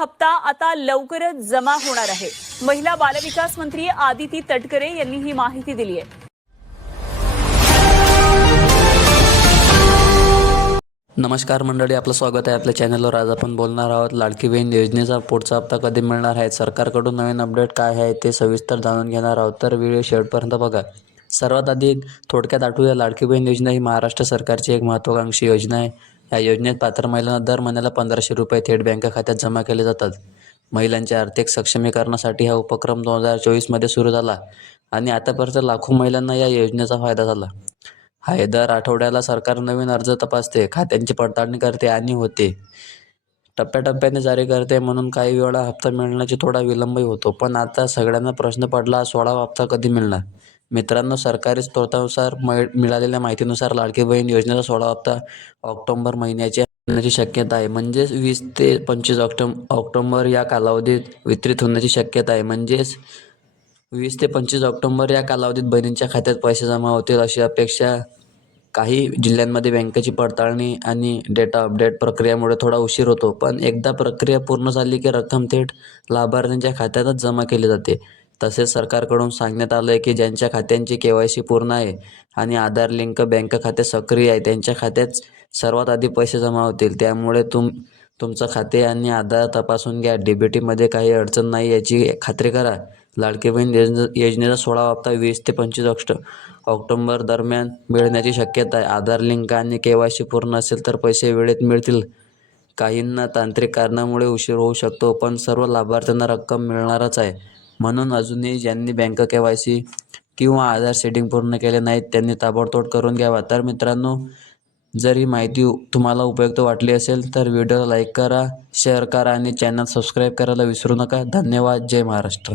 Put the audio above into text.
हप्ता आता लवकरच जमा होणार आहे. महिला बालविकास मंत्री आदिती तटकरे यांनी ही माहिती दिली आहे. नमस्कार मंडळी आपलं स्वागत आहे आपल्या चॅनलवर. आज आपण बोलणार आहोत लाडकी बहीण योजनेचा पुढचा हप्ता कधी मिळणार आहे? सरकारकडून नवीन अपडेट काय आहे ते सविस्तर जाणून घेणार आहोत. तर व्हिडिओ शेवटपर्यंत बघा. सर्वात आधी थोडक्यात आठवूया लाडकी बहीण योजना ही महाराष्ट्र सरकारची एक महत्त्वाकांक्षी योजना आहे. या योजनेत पात्र महिलांना दर महिन्याला पंधराशे रुपये थेट बँक खात्यात जमा केले जातात. महिलांच्या आर्थिक सक्षमीकरणासाठी हा उपक्रम दोन हजार चोवीसमध्ये सुरू झाला आणि आतापर्यंत लाखो महिलांना या योजनेचा फायदा झाला. हाय दर आठवड्याला सरकार नवीन अर्ज तपासते खात्यांची पडताळणी करते आणि होते. टप्प्याटप्प्याने जारी करते म्हणून काही वेळा हप्ता मिळण्याची थोडा विलंबही होतो पण आता सगळ्यांना प्रश्न पडला सोळावा हप्ता कधी मिळणार? मित्रांनो सरकारी स्रोतानुसार मिळ मिळालेल्या माहितीनुसार लाडकी बहीण योजनेचा सोळा हप्ता ऑक्टोंबर महिन्याच्या होण्याची शक्यता आहे. म्हणजेच वीस ते पंचवीस ऑक्टोब ऑक्टोंबर या कालावधीत वितरित होण्याची शक्यता आहे. म्हणजेच वीस ते पंचवीस ऑक्टोंबर या कालावधीत बहिणींच्या खात्यात पैसे जमा होतील अशी अपेक्षा काही जिल्ह्यांमध्ये बँकेची पडताळणी आणि डेटा अपडेट प्रक्रियामुळे थोडा उशीर होतो. पण एकदा प्रक्रिया पूर्ण झाली की रक्कम थेट लाभार्थ्यांच्या खात्यातच जमा केली जाते. तसेच सरकारकडून सांगण्यात आलं आहे की ज्यांच्या खात्यांची के वाय सी पूर्ण आहे आणि आधार लिंक बँक खाते सक्रिय आहे त्यांच्या खात्यात सर्वात आधी पैसे जमा होतील. त्यामुळे तुम तुमचं खाते आणि आधार तपासून घ्या. डीबीटीमध्ये काही अडचण नाही याची खात्री करा. लाडकी बहीण योजनेचा सोळा हप्ता वीस ते पंचवीस ऑक्ट ऑक्टोबर दरम्यान मिळण्याची शक्यता आहे. आधार लिंक आणि के वाय सी पूर्ण असेल तर पैसे वेळेत मिळतील. काहींना तांत्रिक कारणामुळे उशीर होऊ शकतो पण सर्व लाभार्थ्यांना रक्कम मिळणारच आहे. म्हणून अजूनही ज्यांनी बँक के वाय सी किंवा आधार सेटिंग पूर्ण केले नाहीत त्यांनी ताबडतोब करून घ्यावा. तर मित्रांनो जर ही माहिती तुम्हाला उपयुक्त वाटली असेल तर व्हिडिओला लाईक करा शेअर करा आणि चॅनल सबस्क्राईब करायला विसरू नका. धन्यवाद. जय महाराष्ट्र.